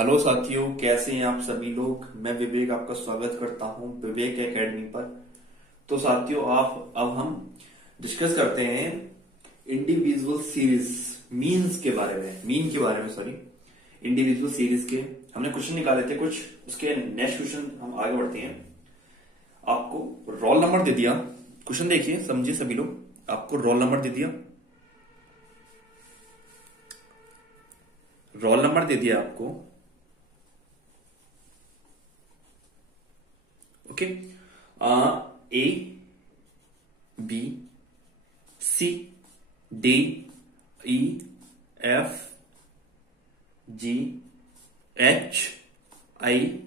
Hello साथियों, कैसे हैं आप सभी लोग। मैं विवेक आपका स्वागत करता हूं विवेक एकेडमी पर। तो साथियों, आप अब हम डिस्कस करते हैं इंडिविजुअल सीरीज मीन के बारे में सॉरी इंडिविजुअल सीरीज के हमने क्वेश्चन निकाले थे कुछ। उसके नेक्स्ट क्वेश्चन हम आगे बढ़ते हैं। आपको रोल नंबर दे दिया, क्वेश्चन देखिए समझिए सभी लोग। आपको रोल नंबर दे दिया, आपको okay. A B C D E F G H I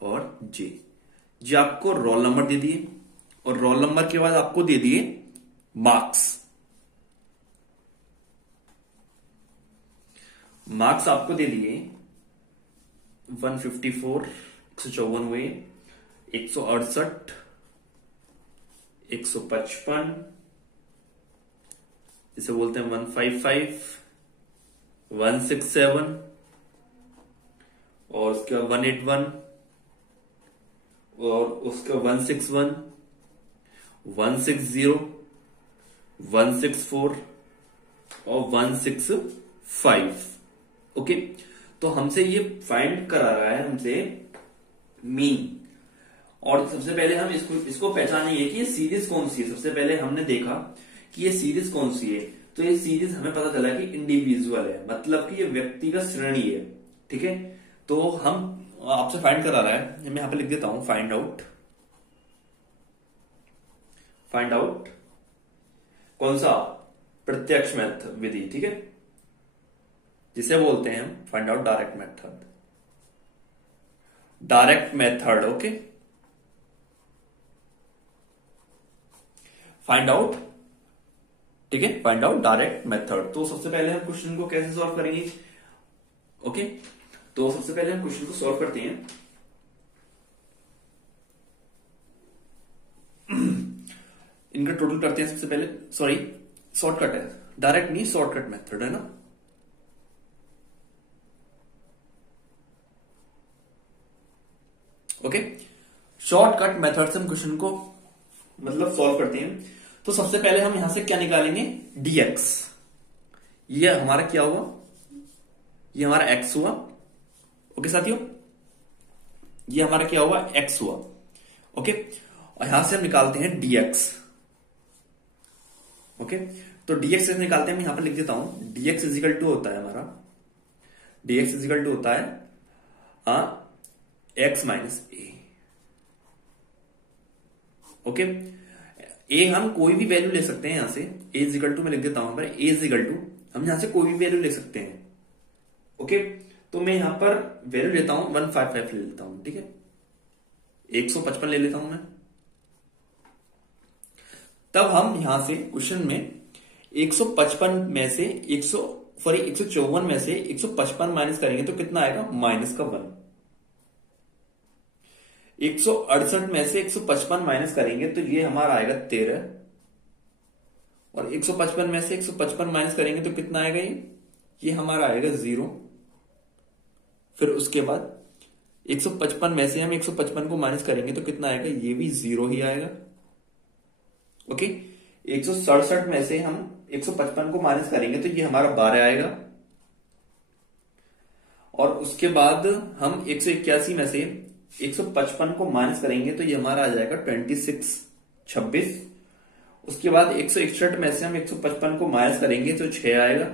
और जे। जी आपको रोल नंबर दे दिए और रोल नंबर के बाद आपको दे दिए मार्क्स आपको दे दिए 154, 154, 168, 155, इसे बोलते हैं 155, 167 और उसके बाद 181 और उसका 161, 160, 164 और 165। ओके, तो हमसे ये फाइंड करा रहा है हमसे मीन। और सबसे पहले हम इसको पहचानेंगे कि ये सीरीज कौन सी है। सबसे पहले हमने देखा कि ये सीरीज कौन सी है, तो ये सीरीज हमें पता चला कि इंडिविजुअल है, मतलब कि ये व्यक्तिगत श्रेणी है। ठीक है, तो हम आपसे फाइंड करा रहा है, मैं यहां पे लिख देता हूं फाइंड आउट कौन सा, प्रत्यक्ष मेथड विधि। ठीक है, जिसे बोलते हैं हम find out direct method. Okay, find out, ठीक है, फाइंड आउट डायरेक्ट मेथड। तो सबसे पहले हम क्वेश्चन को कैसे सॉल्व करेंगे। ओके, तो सबसे पहले हम क्वेश्चन को सॉल्व करते हैं। इनका टोटल करते हैं सबसे पहले। सॉरी, शॉर्टकट है, डायरेक्ट नहीं, शॉर्टकट मेथड है ना। ओके, शॉर्टकट मेथड से हम क्वेश्चन को मतलब सॉल्व करते हैं। तो सबसे पहले हम यहां से क्या निकालेंगे, dx। ये हमारा क्या हुआ, ये हमारा x हुआ। ओके साथियों, ये हमारा क्या हुआ, x हुआ। ओके, और यहां से हम निकालते हैं dx। ओके, तो dx से निकालते हैं, मैं यहां पर लिख देता हूं dx इजिकल टू होता है हमारा, dx इजिकल टू होता है x माइनस ए। ओके, ए हम कोई भी वैल्यू ले सकते हैं यहां से, ए इजिकल टू मैं लिख देता हूं, ए इजिकल टू हम यहां से कोई भी वैल्यू ले सकते हैं। ओके, तो मैं यहां पर वैल्यू लेता हूं 155 ले लेता हूं। ठीक है, 155 ले लेता हूं मैं। तब हम यहां से क्वेश्चन में 154 में से 154 में से 155 माइनस करेंगे तो कितना आएगा, माइनस का 1। 168 में से 155 माइनस करेंगे तो ये हमारा आएगा 13। और 155 में से 155 माइनस करेंगे तो कितना आएगा, ये हमारा आएगा 0। फिर उसके बाद 155 में से हम 155 को माइनस करेंगे तो कितना आएगा, ये भी 0 ही आएगा। ओके, 167 में से हम 155 को माइनस करेंगे तो ये हमारा 12 आएगा। और उसके बाद हम 181 में से 155 को माइनस करेंगे तो ये हमारा आ जाएगा 26। उसके बाद 161 में से हम 155 को माइनस करेंगे तो 6 आएगा।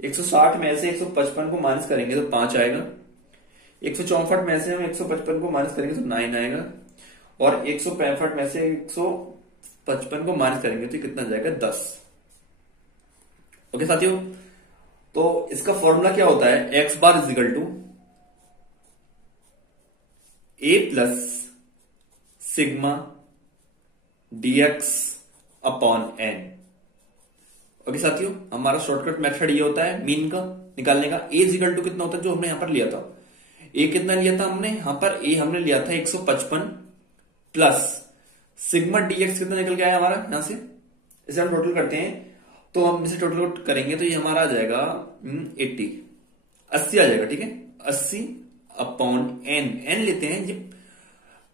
160 में से 155 को माइनस करेंगे तो 5 आएगा। 164 में से हम 155 को माइनस करेंगे तो 9 आएगा। और 165 में से 155 को माइनस करेंगे तो कितना जाएगा, 10। ओके साथियों, तो इसका फॉर्मूला क्या होता है, x bar is equal to a plus sigma dx upon n। Okay साथियों, हमारा शॉर्टकट मेथड ये होता है मीन का निकालने का। a इजिकल टू कितना होता है, जो हमने यहां पर लिया था, a कितना लिया था हमने यहां पर, a हमने लिया था 155 प्लस सिग्मा dx कितना निकल गया है हमारा यहां से। इसे हम टोटल करते हैं, तो हम इसे टोटल करेंगे तो ये हमारा आ जाएगा 80 आ जाएगा। ठीक है, 80 अपॉन एन लेते हैं। ये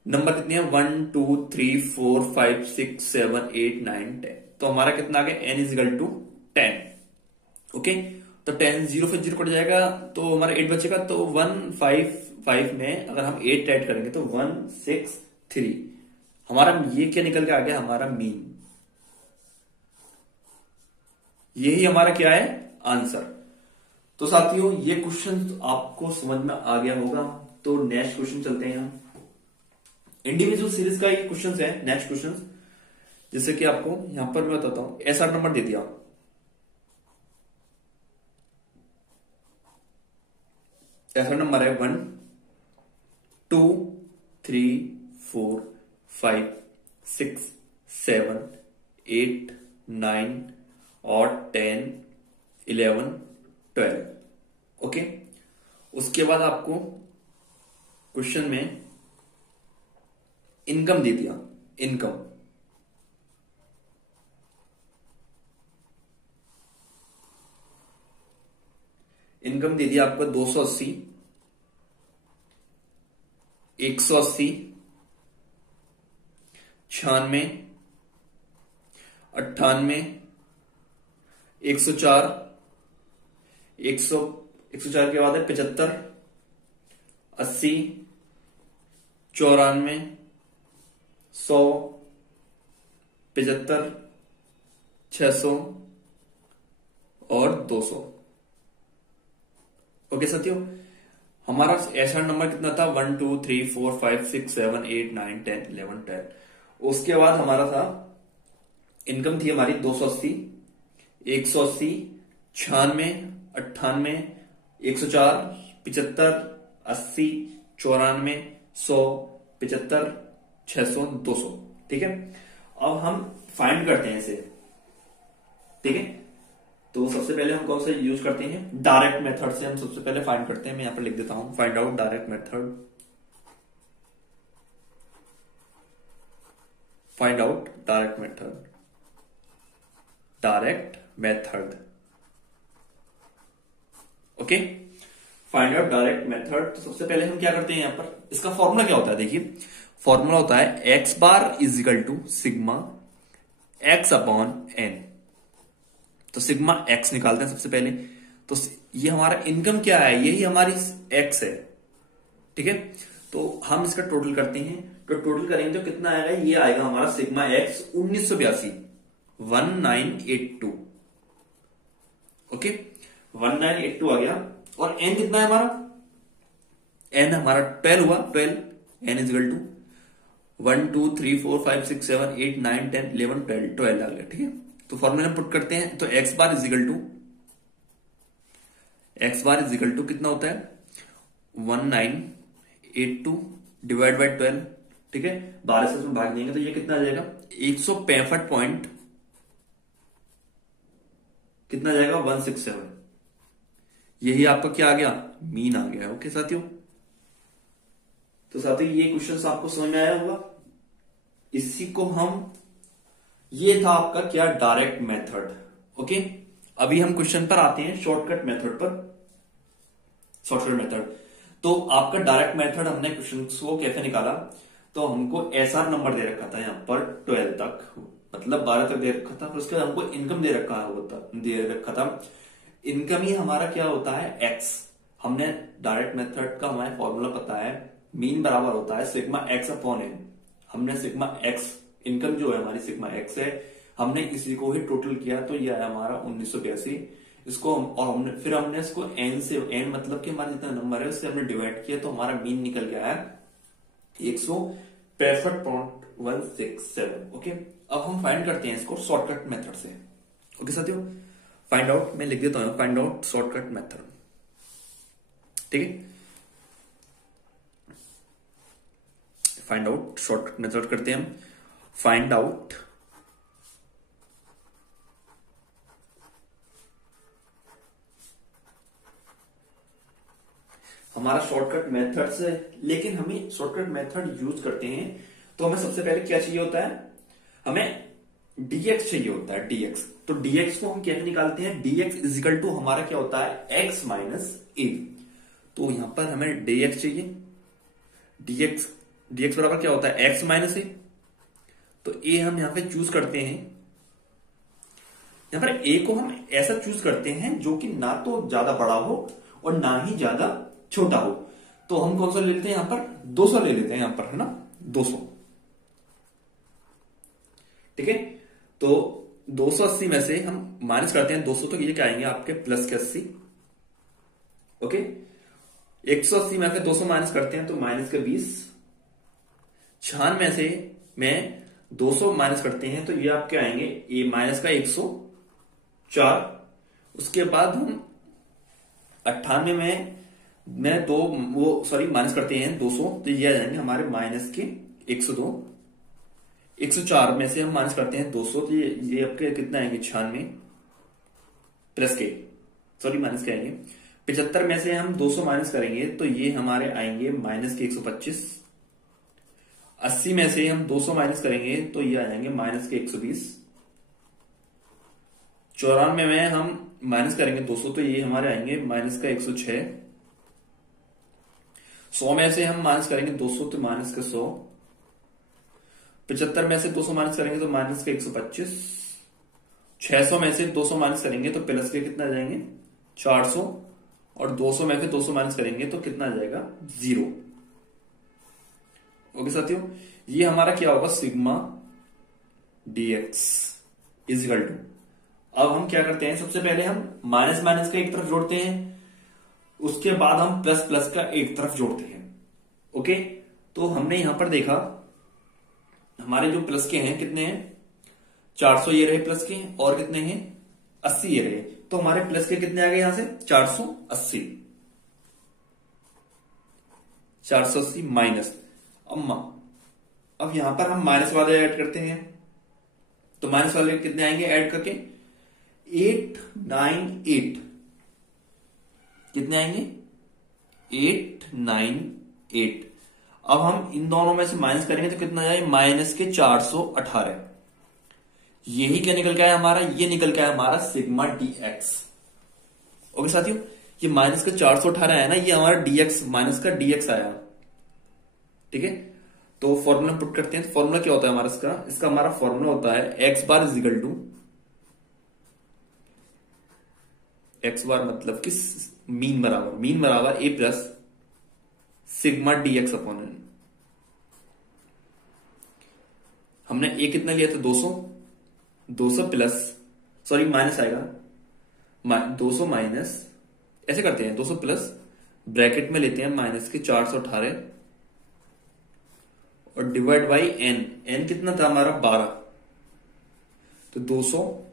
नंबर कितने हैं 1 2 3 4 5 6 7 8 9 10। तो हमारा कितना आ गया एन इजिकल टू 10। ओके, तो 10 0 फिर 0 कट जाएगा तो हमारा 8 बचेगा। तो 155 में अगर हम 8 ऐड करेंगे तो 163। हमारा ये क्या निकल के आ गया, हमारा मीन। यही हमारा क्या है आंसर। तो साथियों ये क्वेश्चन आपको समझ में आ गया होगा। तो नेक्स्ट क्वेश्चन चलते हैं हम। इंडिविजुअल सीरीज का ये क्वेश्चन है नेक्स्ट क्वेश्चन, जिससे कि आपको यहां पर मैं बताता हूं। ऐसा नंबर दे दिया, ऐसा नंबर है 1 2 3 4 5 6 7 8 9 और 10 11 12। ओके, उसके बाद आपको क्वेश्चन में इनकम दे दिया। इनकम दे दिया आपको 280 180 96 98 104 104 के बाद है 75 80 94 100 75 600 और 200। ओके साथियों, हमारा ऐसा नंबर कितना था 1 2 3 4 5 6 7 8 9 10 11 12। उसके बाद हमारा था इनकम थी हमारी 280 180 96 98 104 75 80 94 100 75 600 200। ठीक है, अब हम फाइंड करते हैं इसे। ठीक है, तो सबसे पहले हम कौन सा यूज करते हैं, डायरेक्ट मेथड से हम सबसे पहले फाइंड करते हैं। मैं यहां पर लिख देता हूं find out direct method. Find out direct method, direct method. Okay, find out direct method. तो सबसे पहले हम क्या करते हैं, यहां पर इसका फॉर्मूला क्या होता है। देखिए फॉर्मूला होता है X bar is equal to sigma X upon N. तो सिग्मा एक्स निकालते हैं सबसे पहले। तो ये हमारा इनकम क्या है, यही हमारी एक्स है। ठीक है, तो हम इसका टोटल करते हैं। तो टोटल करेंगे तो कितना आएगा, ये आएगा हमारा सिग्मा एक्स 1982 1982। ओके, 1982 आ गया। और एन कितना है हमारा, एन हमारा 12 हुआ। 12 एन इज इक्वल टू 1 2 3 4 5 6 7 8 9 10 11 12 आ गया। ठीक है, तो फॉर्मूला पुट करते हैं। तो X bar is equal to कितना होता है 1982 डिवाइड बाय 12। ठीक है, 12 से उसमें भाग देंगे तो ये कितना आ जाएगा 165 पॉइंट कितना आ जाएगा 167। यही आपका क्या आ गया, मीन आ गया। ओके साथियों, तो साथियों ये क्वेश्चन आपको समझ में आया होगा। इसी को हम, ये था आपका क्या डायरेक्ट मेथड। ओके, अभी हम क्वेश्चन पर आते हैं शॉर्टकट मेथड पर। शॉर्टकट मेथड, तो आपका डायरेक्ट मेथड हमने क्वेश्चन को कैसे निकाला। तो हमको एसआर नंबर दे रखा था यहां पर 12 तक, मतलब 12 तक दे रखा था। फिर उसके बाद हमको इनकम दे रखा था। इनकम ही हमारा क्या होता है एक्स। हमने डायरेक्ट मेथड का हमारा फॉर्मूला पता है, मीन बराबर होता है सिग्मा एक्स अपॉन एन। हमने सिग्मा एक्स, इनकम जो है हमारी सिग्मा एक्स है, हमने इसी को ही टोटल किया तो ये आया हमारा 1982। इसको और हमने इसको एन से, एन मतलब कि हमारा जितना नंबर है उससे हमने डिवाइड किया तो हमारा मीन निकल गया है 165.167। ओके, अब हम फाइंड करते हैं इसको शॉर्टकट मेथड से। ओके साथियों, फाइंड आउट मैं लिख देता हूं, फाइंड आउट शॉर्टकट मेथड। ठीक है, फाइंड आउट शॉर्टकट मेथड करते हैं हम। फाइंड आउट हमारा शॉर्टकट मेथड से, लेकिन हमें शॉर्टकट मेथड यूज करते हैं तो हमें सबसे पहले क्या चाहिए होता है, हमें dx चाहिए होता है। dx, तो dx को हम कैसे निकालते हैं, dx इज इक्वल टू हमारा क्या होता है x माइनस ए। तो यहां पर हमें dx चाहिए। dx बराबर क्या होता है, x माइनस ए। तो a हम यहां पे चूज करते हैं, यहां पर a को हम ऐसा चूज करते हैं जो कि ना तो ज्यादा बड़ा हो और ना ही ज्यादा छोटा हो। तो हम कौन सा ले लेते हैं, यहां पर 200 ले लेते हैं, यहां पर है ना 200। ठीक है, तो 280 में से हम माइनस करते हैं 200, तो ये क्या आएंगे आपके प्लस के 80। ओके, 180 में से 200 माइनस करते हैं तो माइनस के 20। 96 में से मैं 200 माइनस करते हैं तो ये आपके आएंगे ये माइनस का 104। उसके बाद हम 98 में माइनस करते हैं 200, तो ये आ जाएंगे हमारे माइनस के 102। 104 में से हम माइनस करते हैं 200, तो ये आपके कितना आएंगे 96 प्लस के माइनस के आएंगे। 75 में से हम 200 माइनस करेंगे तो ये हमारे आएंगे माइनस के 125। 80 में से हम 200 माइनस करेंगे तो ये आ जाएंगे माइनस के 120। 94 में हम माइनस करेंगे 200 तो ये हमारे आएंगे माइनस का 106। 100 में से हम माइनस करेंगे 200 तो माइनस का 100। 75 में से 200 माइनस करेंगे तो माइनस के 125। 600 में से 200 माइनस करेंगे तो प्लस के कितना आ जाएंगे 400। और 200 में से 200 माइनस करेंगे तो कितना आ जाएगा 0। ओके साथियों, ये हमारा क्या होगा सिग्मा dx इजिकल टू। अब हम क्या करते हैं, सबसे पहले हम माइनस माइनस का एक तरफ जोड़ते हैं, उसके बाद हम प्लस प्लस का एक तरफ जोड़ते हैं। ओके, तो हमने यहां पर देखा हमारे जो प्लस के हैं कितने हैं 400 ये रहे प्लस के, और कितने हैं 80 ये रहे। तो हमारे प्लस के कितने आ गए यहां से 480। 480 माइनस, अब यहां पर हम माइनस वाले ऐड करते हैं, तो माइनस वाले कितने आएंगे ऐड करके 898। कितने आएंगे 898। अब हम इन दोनों में से माइनस करेंगे तो कितना जाए माइनस के 418। यही क्या निकल के आया हमारा, ये निकल के आया हमारा सिग्मा dx। ओके साथियों, ये माइनस का 418 है ना, ये हमारा dx माइनस का dx आया। ठीक है, तो फॉर्मूला पुट करते हैं। तो फॉर्मूला क्या होता है हमारा, इसका हमारा फॉर्मूला होता है x bar is equal to, x bar मतलब कि मीन बराबर a plus sigma dx upon n। हमने a कितना लिया था 200 प्लस माइनस आएगा 200 माइनस, ऐसे करते हैं 200 प्लस ब्रैकेट में लेते हैं माइनस के 418 और डिवाइड बाई n कितना था हमारा 12। तो 200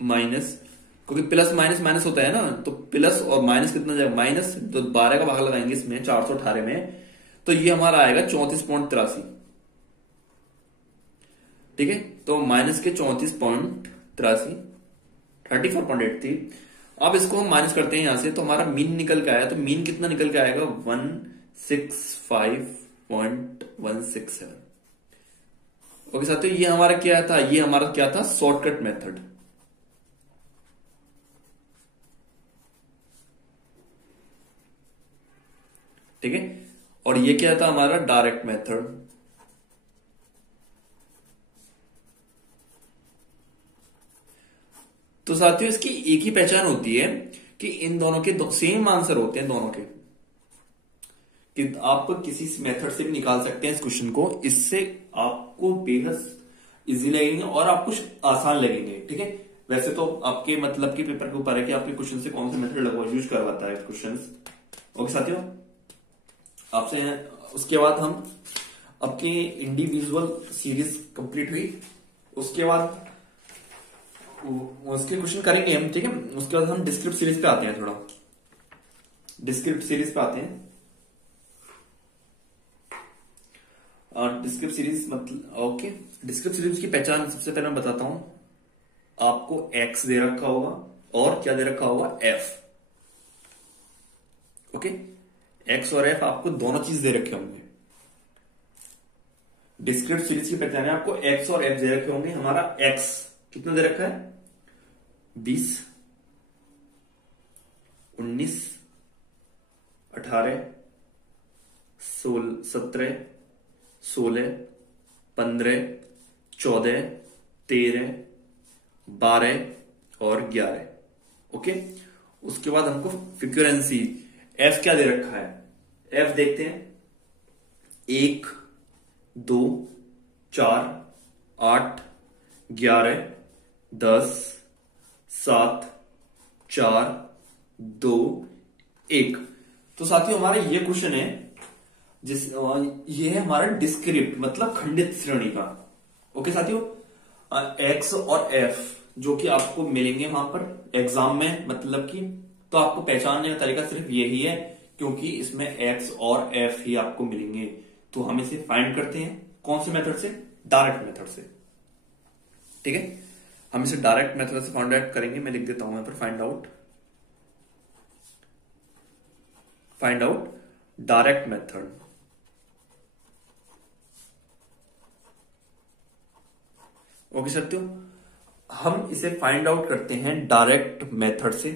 माइनस, क्योंकि प्लस माइनस माइनस होता है ना, तो प्लस और माइनस कितना जाएगा माइनस, तो 12 का भाग लगाएंगे इसमें 418 में, तो ये हमारा आएगा 34.83। ठीक है, तो माइनस के 34.83 34.83। अब इसको हम माइनस करते हैं यहां से, तो हमारा मीन निकल के आया, तो मीन कितना निकल के आएगा 165.167। ओके साथियों, ये हमारा क्या था शॉर्टकट मेथड। ठीक है, और ये क्या था हमारा डायरेक्ट मेथड। तो साथियों, इसकी एक ही पहचान होती है कि इन दोनों के सेम आंसर होते हैं दोनों के, कि आप किसी मेथड से भी निकाल सकते हैं इस क्वेश्चन को। इससे आपको बेहद इजी लगेंगे और आपको आसान लगेंगे। ठीक है, वैसे तो आपके मतलब के पेपर के ऊपर है कि आपके क्वेश्चन से कौन सा मेथड यूज करवाता है क्वेश्चन। ओके साथियों, आपसे उसके बाद हम अपनी इंडिविजुअल सीरीज कंप्लीट हुई, उसके बाद उसके क्वेश्चन करेंगे हम। ठीक है, उसके बाद हम डिस्क्रिप्ट सीरीज पे आते हैं, थोड़ा डिस्क्रिप्ट सीरीज पे आते हैं। डिस्क्रिप्ट सीरीज मतलब ओके, डिस्क्रिप्ट सीरीज की पहचान सबसे पहले मैं बताता हूं। आपको x दे रखा होगा और क्या दे रखा होगा f। ओके, x और f आपको दोनों चीज दे रखे होंगे। डिस्क्रिप्ट सीरीज की पहचान है, आपको x और f दे रखे होंगे। हमारा x कितना दे रखा है 20, 19, 18 17 16 15 14 13 12 और 11। ओके, उसके बाद हमको फ्रीक्वेंसी एफ क्या दे रखा है, एफ देखते हैं। 1 2 4 8 11 10 7 4 2 1। तो साथियों हमारा ये क्वेश्चन है ये है हमारा डिस्क्रिप्ट मतलब खंडित श्रेणी का। ओके साथियों, एक्स और एफ जो कि आपको मिलेंगे वहां पर एग्जाम में, मतलब कि तो आपको पहचानने का तरीका सिर्फ यही है क्योंकि इसमें एक्स और एफ ही आपको मिलेंगे। तो हम इसे फाइंड करते हैं कौन से मेथड से, डायरेक्ट मेथड से। ठीक है, हम इसे डायरेक्ट मेथड से फाइंड आउट करेंगे। मैं लिख देता हूं यहां पर find out direct method. Okay साथियों, हम इसे फाइंड आउट करते हैं डायरेक्ट मेथड से।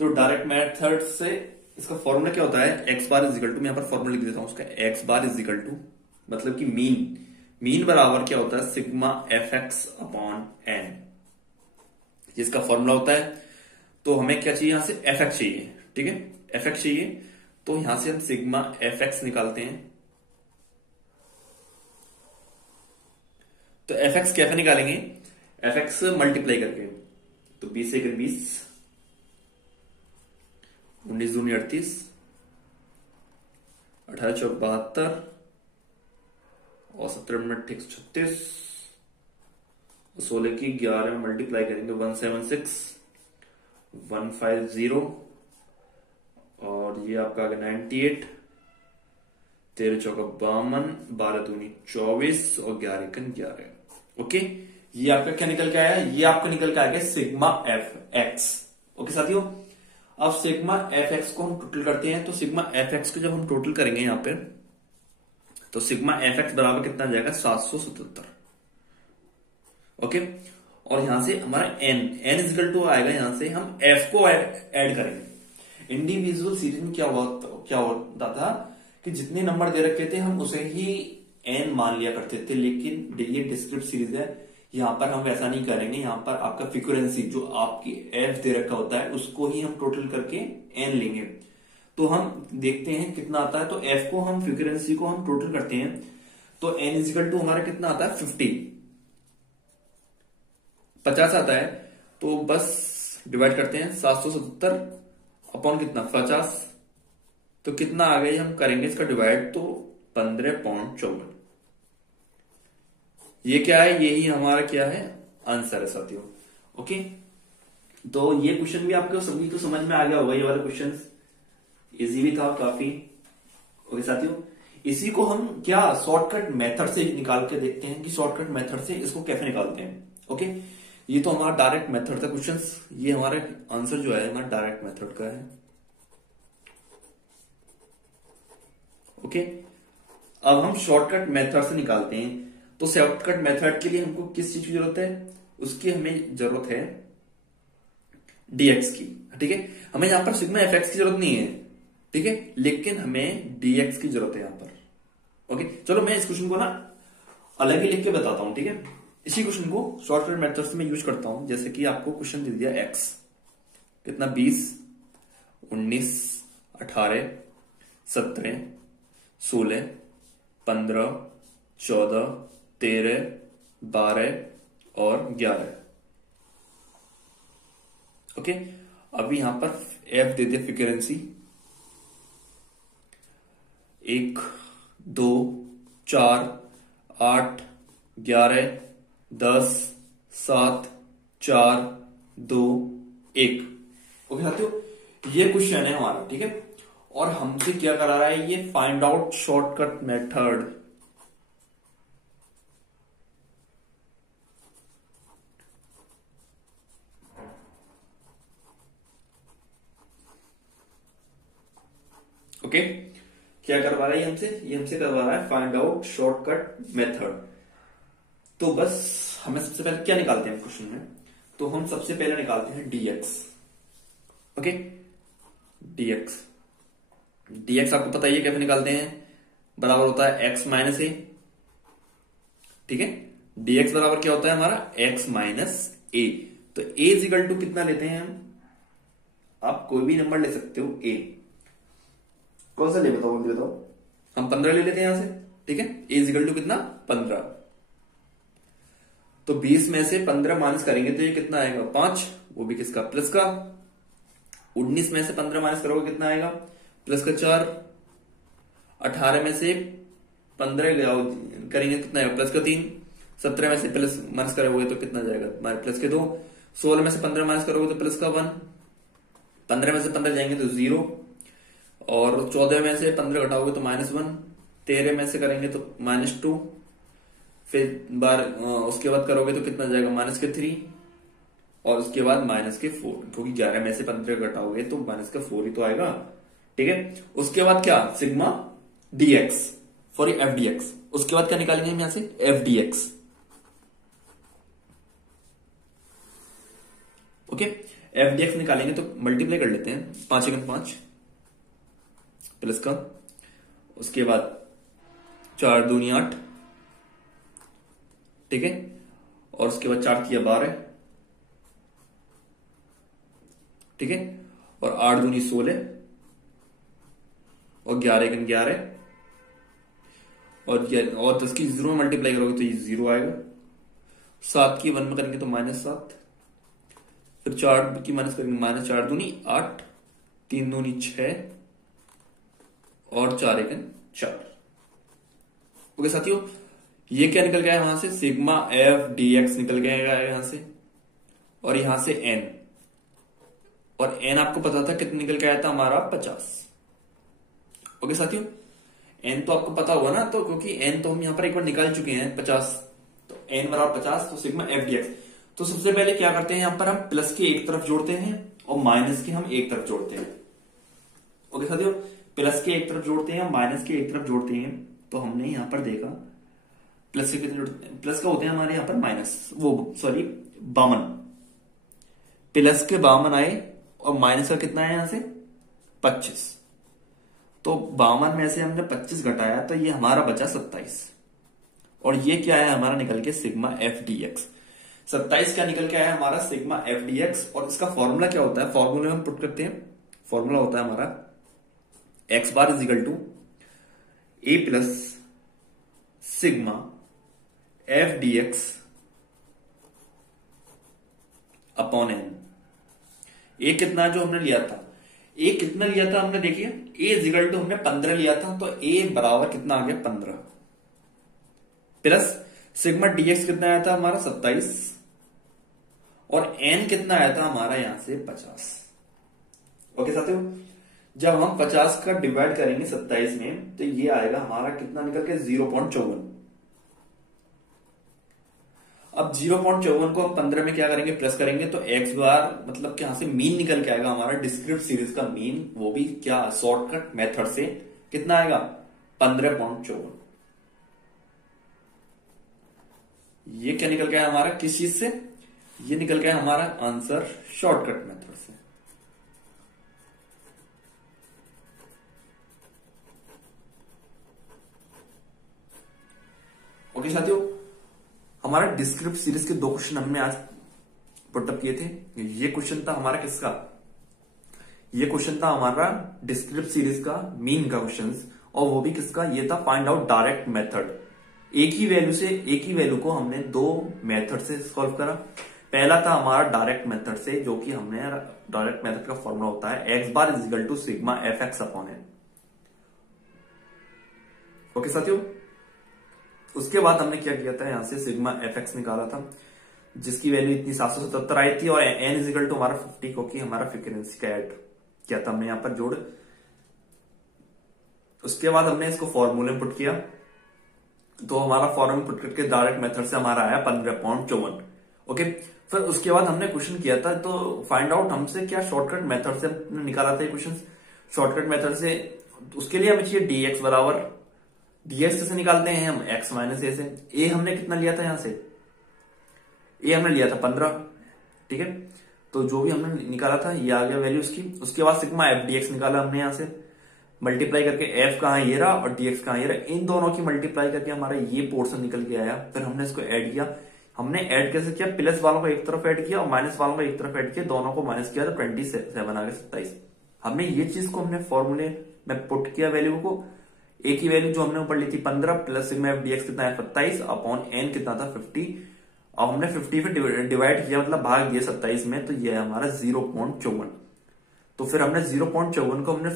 तो डायरेक्ट मेथड से इसका फॉर्मूला क्या होता है, X bar is equal to, मैं यहां पर फॉर्मूला लिख देता हूं उसका, X bar is equal to मतलब कि मीन बराबर क्या होता है, sigma F X upon N, जिसका फॉर्मूला होता है। तो हमें क्या चाहिए, यहां से एफ एक्स चाहिए। ठीक है, एफ एक्स चाहिए, तो यहां से हम सिग्मा एफ एक्स निकालते हैं। तो एफ एक्स कैसे निकालेंगे, एफ एक्स मल्टीप्लाई करके। तो 20 से 20, 19 दूनी 38, 18 चौक 72 और 17 मिनट 136, 16 की 11 में मल्टीप्लाई करेंगे 176 150 और ये आपका आ गया 98, 13 चौका 52, 12 दूनी 24 और 11 एकन 11। ओके, ये आपका क्या निकल के आया, ये आपका निकल के आ गया सिग्मा एफ एक्स। ओके साथियों, अब सिग्मा एफ एक्स को हम टोटल करते हैं। तो सिग्मा एफ एक्स को जब हम टोटल करेंगे यहां पे, तो सिग्मा एफ एक्स बराबर कितना आ जाएगा, 777। ओके, और यहां से हमारा एन इक्वल टू आएगा, यहां से हम एफ को ऐड करेंगे। इंडिविजुअल सीरीज में क्या होता था कि जितने नंबर दे रखे थे हम उसे ही एन मान लिया करते थे, लेकिन ये डिस्क्रिप्ट सीरीज है, यहां पर हम वैसा नहीं करेंगे। यहां पर आपका फ्रीक्वेंसी जो आपकी एफ दे रखा होता है उसको ही हम टोटल करके एन लेंगे। तो हम देखते हैं कितना आता है। तो एफ को हम फ्रीक्वेंसी को हम टोटल करते हैं, तो एन इजिकल टू हमारा कितना आता है, 50 आता है। तो बस डिवाइड करते हैं 777 अपॉन कितना 50, तो कितना आ गया, हम करेंगे इसका डिवाइड तो 15.54। ये क्या है, यही हमारा क्या है, आंसर है साथियों। ओके, तो ये क्वेश्चन भी आपको सभी तो समझ में आ गया होगा, ये वाला क्वेश्चन इजी भी था काफी। ओके साथियों, इसी को हम क्या शॉर्टकट मेथड से निकाल के देखते हैं कि शॉर्टकट मेथड से इसको कैसे निकालते हैं। ओके, ये तो हमारा डायरेक्ट मेथड था क्वेश्चन, ये हमारा आंसर जो है हमारा डायरेक्ट मेथड का है। ओके, अब हम शॉर्टकट मेथड से निकालते हैं। तो शॉर्टकट मेथड के लिए हमको किस चीज की जरूरत है, उसकी हमें जरूरत है डीएक्स की। ठीक है, हमें यहां पर सिग्मा एफ एक्स की जरूरत नहीं है, ठीक है, लेकिन हमें डीएक्स की जरूरत है यहां पर। ओके, चलो मैं इस क्वेश्चन को ना अलग ही लिख के बताता हूं। ठीक है, इसी क्वेश्चन को शॉर्टकट मेथड से मैं यूज करता हूं। जैसे कि आपको क्वेश्चन दे दिया एक्स कितना, 20 19 18 17 16 15 14 13 12 और 11। ओके, अभी यहां पर एफ दे दिया फ्रीक्वेंसी 1 2 4 8 11 10 7 4 2 1। ओके साथियों, ये क्वेश्चन है हमारा। ठीक है, और हमसे क्या करा रहा है, ये find out shortcut method. Okay, क्या करवा रहा है ये हमसे करवा रहा है फाइंड आउट शॉर्टकट मेथड। तो बस हमें सबसे पहले क्या निकालते हैं क्वेश्चन में, तो हम सबसे पहले निकालते हैं डीएक्स। ओके, डीएक्स dx आपको पता ही है कैसे निकालते हैं, बराबर होता है x माइनस ए। ठीक है, dx बराबर क्या होता है हमारा x माइनस ए। तो a इजिकल टू कितना लेते हैं हम, आप कोई भी नंबर ले सकते हो। a कौन सा ले बताओ, मुझे बताओ। हम 15 ले लेते हैं यहां से। ठीक है, a इजिकल टू कितना 15। तो 20 में से 15 माइनस करेंगे तो ये कितना आएगा 5, वो भी किसका प्लस का। 19 में से 15 माइनस करोगे कितना आएगा प्लस का 4। 18 में से 15 करेंगे कितना आएगा प्लस का 3। 17 में से प्लस माइनस करोगे तो कितना जाएगा प्लस के 2। 16 में से 15 माइनस करोगे तो प्लस का 1। 15 में से 15 जाएंगे तो 0। और 14 में से 15 घटाओगे तो -1। 13 में से करेंगे तो -2। फिर उसके बाद करोगे तो कितना जाएगा -3। और उसके बाद -4, क्योंकि 11 में से 15 घटाओगे तो -4 ही तो आएगा। ठीक है, उसके बाद क्या sigma dx for F D x. उसके बाद क्या निकालेंगे हम यहां से F D x. Okay, F D x निकालेंगे तो मल्टीप्लाई कर लेते हैं, 5 × 5 प्लस का, उसके बाद 4 दूनी 8। ठीक है, और उसके बाद 4 × 12। ठीक है, और 8 दूनी 16 और 11 × 11 और 10 की 0 में मल्टीप्लाई करोगे तो ये 0 आएगा। 7 की 1 में करेंगे तो -7। फिर 4 की माइनस करेंगे -4 दूनी 8, 3 दूनी 6 और 4 × 4। ओके साथियों, ये क्या निकल गया यहां से सिग्मा एफ डी एक्स निकल गया यहां से, और यहां से एन, और एन आपको पता था कितना निकल के आया था हमारा 50। ओके साथियों, एन तो आपको पता होगा ना, तो क्योंकि एन तो हम यहां पर एक बार निकाल चुके हैं 50। तो एन बराबर 50, तो सिग्मा एफ डी एक्स। तो सबसे पहले क्या करते हैं, यहां पर हम प्लस के एक तरफ जोड़ते हैं और माइनस के हम एक तरफ जोड़ते हैं। ओके साथियों, प्लस के एक तरफ जोड़ते हैं, माइनस के एक तरफ जोड़ते हैं। तो हमने यहां पर देखा प्लस के कितने जोड़ते हैं, प्लस का होते हैं हमारे यहां पर -52। प्लस के 52 आए और माइनस का कितना है यहां से 25। तो 52 में से हमने 25 घटाया तो ये हमारा बचा 27। और ये क्या है हमारा निकल के सिग्मा एफ डी एक्स। 27 का निकल के आया हमारा सिग्मा एफ डी एक्स। और इसका फॉर्मूला क्या होता है, फॉर्मूला हम पुट करते हैं। फॉर्मूला होता है हमारा x bar is equal to A plus sigma F D X upon N. A कितना जो हमने लिया था, ए कितना लिया था हमने, देखिए ए इज इक्वल टू हमने 15 लिया था, तो ए बराबर कितना आ गया 15 प्लस सिग्मा डीएक्स कितना आया था हमारा 27 और एन कितना आया था हमारा यहां से 50। ओके साथियों, जब हम 50 का डिवाइड करेंगे 27 में तो ये आएगा हमारा कितना निकल के 0.54। अब 0.54 को हम 15 में क्या करेंगे प्लस करेंगे तो x बार मतलब कि यहां से मीन निकल के आएगा हमारा डिस्क्रिप्ट सीरीज का मीन, वो भी क्या शॉर्टकट मेथड से कितना आएगा 15.54। ये क्या निकल गया हमारा किस चीज से, ये निकल गया हमारा आंसर शॉर्टकट मेथड से। ओके साथियों, हमारा डिस्क्रिप्ट सीरीज के 2 क्वेश्चन हमने आज पुटअप किए थे। ये क्वेश्चन था हमारा किसका, ये क्वेश्चन था हमारा डिस्क्रिप्ट सीरीज का मीन का क्वेश्चन, और वो भी किसका, ये था फाइंड आउट डायरेक्ट मेथड। एक ही वैल्यू को हमने 2 मेथड से सॉल्व करा। पहला था हमारा डायरेक्ट मेथड से, जो कि हमने डायरेक्ट मेथड का फॉर्मूला होता है x bar is equal to sigma F X upon N. Okay साथियों, उसके बाद हमने क्या किया था, यहां से सिग्मा एफ एक्स निकाला था जिसकी वैल्यू इतनी 777 आई थी, और एन इज इक्वल टू हमारा 50, क्योंकि हमारा फ्रीक्वेंसी का ऐड किया था हमने यहां पर जोड़। उसके बाद हमने इसको फॉर्मूले में पुट किया, तो हमारा फॉर्मूला पुट करके डायरेक्ट मेथड से हमारा आया 15.54। ओके, फिर उसके बाद हमने क्वेश्चन किया था, तो फाइंड आउट हमसे क्या शॉर्टकट मेथड से हमने निकाला था क्वेश्चन, शॉर्टकट मेथड से। उसके लिए हमें चाहिए dx बराबर, dx कैसे निकालते हैं हम x माइनस ए से। ए हमने कितना लिया था, यहां से ए हमने लिया था 15। ठीक है, तो जो भी हमने निकाला था ये आ गया वैल्यू उसकी। उसके बाद सिग्मा एफ डी एक्स निकाला हमने यहां से, मल्टीप्लाई करके एफ कहाँ ये रहा और डीएक्स कहाँ ये रहा, इन दोनों की मल्टीप्लाई करके हमारा ये पोर्शन निकल के आया। फिर हमने इसको ऐड किया। हमने ऐड कैसे किया, प्लस वालों को एक तरफ ऐड किया और माइनस वालों को एक तरफ ऐड किया, दोनों को माइनस किया तो 27 आ गया 27। हमने ये चीज को हमने फॉर्मूले में पुट किया वैल्यू को, एक ही वैल्यू जो हमने ऊपर ली थी 15 प्लस सिग्मा एफ डीएक्स कितना है 27 अपॉन एन कितना था 50, और हमने 50 पे डिवाइड किया मतलब भाग दिया 27 में, तो ये है हमारा 0.54। तो फिर हमने 0.54 को हमने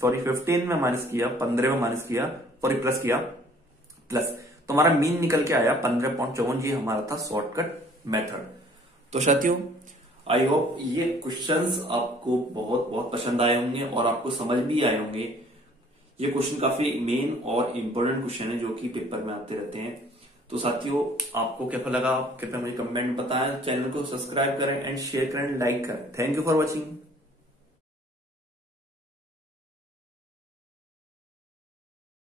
15 में माइनस किया, 15 में माइनस किया, सॉरी प्लस किया, प्लस, तो हमारा मीन निकल के आया 15.54। ये हमारा था शॉर्टकट मेथड। तो साथियों आई होप ये क्वेश्चंस आपको बहुत बहुत पसंद आए होंगे और आपको समझ भी आए होंगे। ये क्वेश्चन काफी मेन और इंपॉर्टेंट क्वेश्चन है जो कि पेपर में आते रहते हैं। तो साथियों आपको कैसा लगा कृपया मुझे कमेंट बताएं, चैनल को सब्सक्राइब करें एंड शेयर करें, लाइक करें। Thank you for watching.